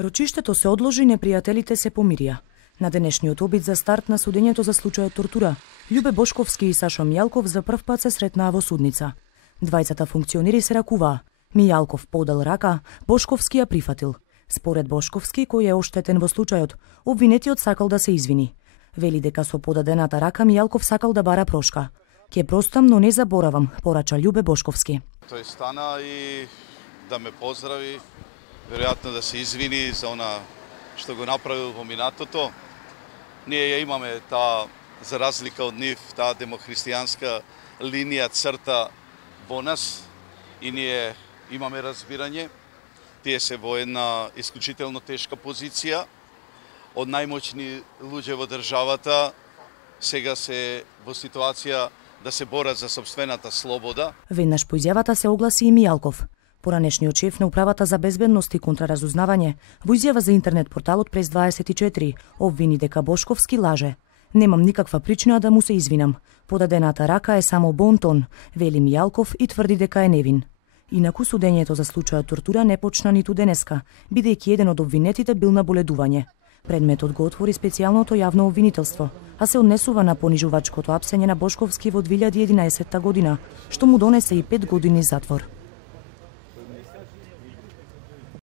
Рочиштето се одложи, непријателите се помирија. На денешниот обид за старт на судењето за случајот тортура, Љубе Бошковски и Сашо Мијалков за прв пат се сретнаа во судница. Двајцата функционери се ракуваа. Мијалков подал рака, Бошковски ја прифатил. Според Бошковски, кој е оштетен во случајот, обвинетиот сакал да се извини. Вели дека со подадената рака Мијалков сакал да бара прошка. Ке простам, но не заборавам, порача Љубе Бошковски. Тој стана и да ме поздрави, веројатно да се извини за она што го направил во минатото. Ние ја имаме таа, за разлика од нив, таа демохристијанска линија, црта во нас и ние имаме разбирање. Тие се во една исклучително тешка позиција. Од најмоćни луѓе во државата сега се во ситуација да се борат за сопствената слобода. Веднаш по изјавата се огласи и Мијалков. Поранешниот шеф на Управата за безбедност и контраразузнавање во изјава за интернет порталот Прес 24 обвини дека Бошковски лаже. Немам никаква причина да му се извинам. Подадената рака е само бонтон, вели Мијалков и тврди дека е невин. Инаку судењето за случајот тортура не почна ниту денеска, бидејќи еден од обвинетите бил на боледување. Предметот го отвори специјалното јавно обвинителство, а се однесува на понижувачкото апсење на Бошковски во 2011 година, што му донесе и 5 години затвор.